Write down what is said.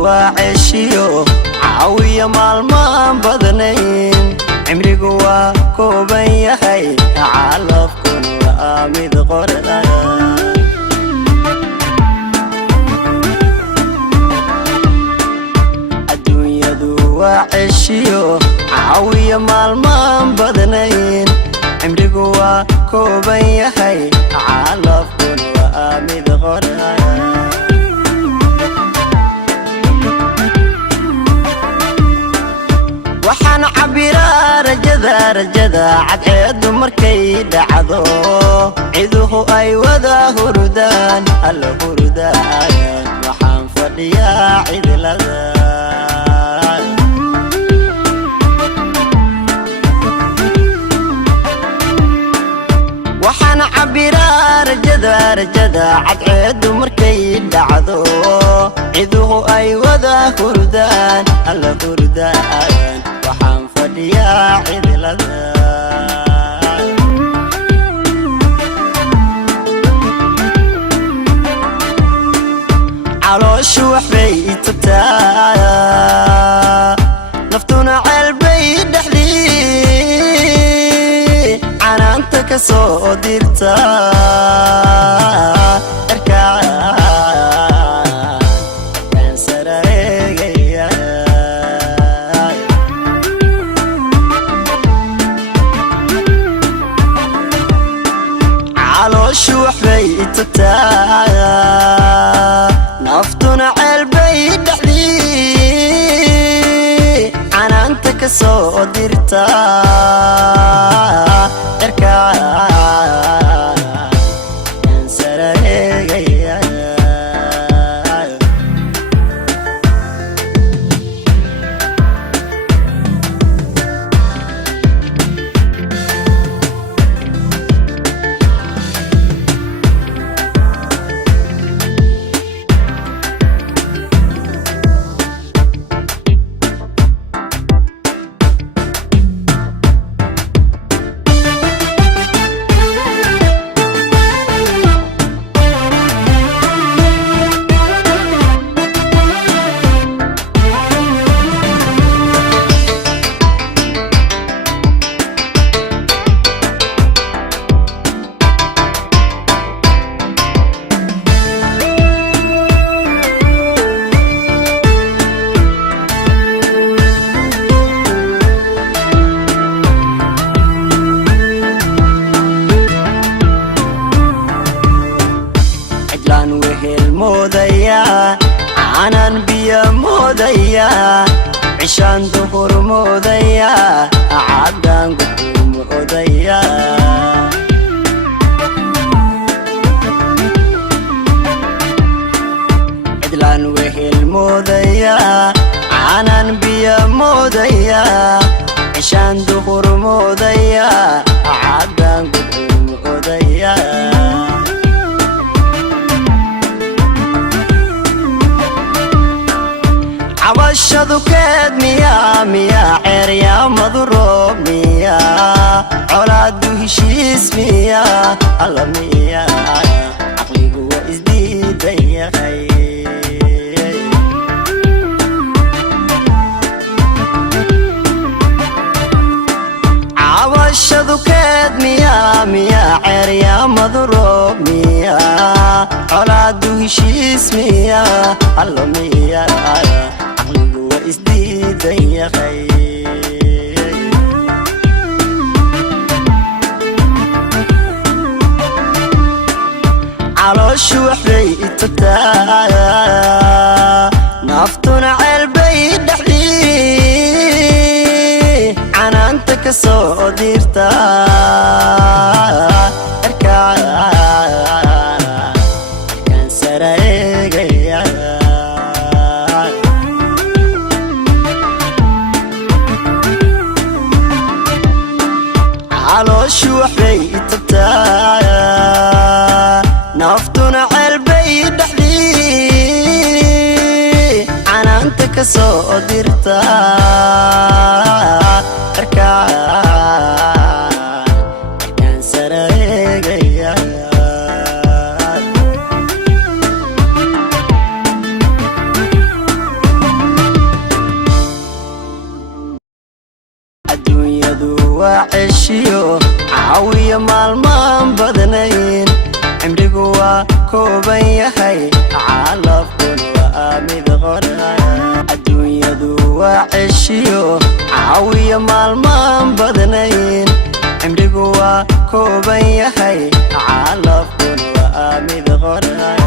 وعشيو عاوية مالمان بدنين عمري قوا كوبان يحي عالفكن وآمد قردان الدنيا دو وعشيو عاوية مالمان بدنين عمري قوا كوبان يحي عالفكن وآمد قردان waxaan cabiraa rajada cadceedu markay dhacdo ciduhu ay wada hurdaan alla hurdaan waxaan fadhiyaa cidlada waxaan cabiraa rajada cadceedu markay dhacdo ciduhu ay wada hurdaan alla hurdaan waxaan fadhiyaa cidlada calooshu waxbay tagtaa naftuna ceelbay dhexdii canaanta ka soo dirta calooshu waxbay tagtaa naftuna ceelbay dhexdii canaanta ka soo dirta aanan biyo moodaya cishaan duhur moodaya caddaan gudur moodaya cidlaan wehel moodaya aanan biyo moodaya cishaan duhur moodaya caddaan gudur moodaya عواشدو كاد ميا عريا مضروب ميا عولادو هشيس ميا الله ميا عقلي هو ازديد يا خي عواشدو كاد ميا عريا مضروب ميا عولادو هشيس ميا الله ميا isdiid ya khayr calooshu waxbay tagtaa naftuna ceelbay dhexdii canaanta ka soo dirta arkaan sareegaya calooshu waxbay tagtaa naftuna ceelbay dhexdii canaanta ka soo dirta arkaan sareegaya وعشيو عاوية مالمان بدنين عمريقو كوبان يحي عالفكن وآمد غرايا الدنيا دو وعشيو عاوية مالمان بدنين عمريقو كوبان يحي عالفكن وآمد غرايا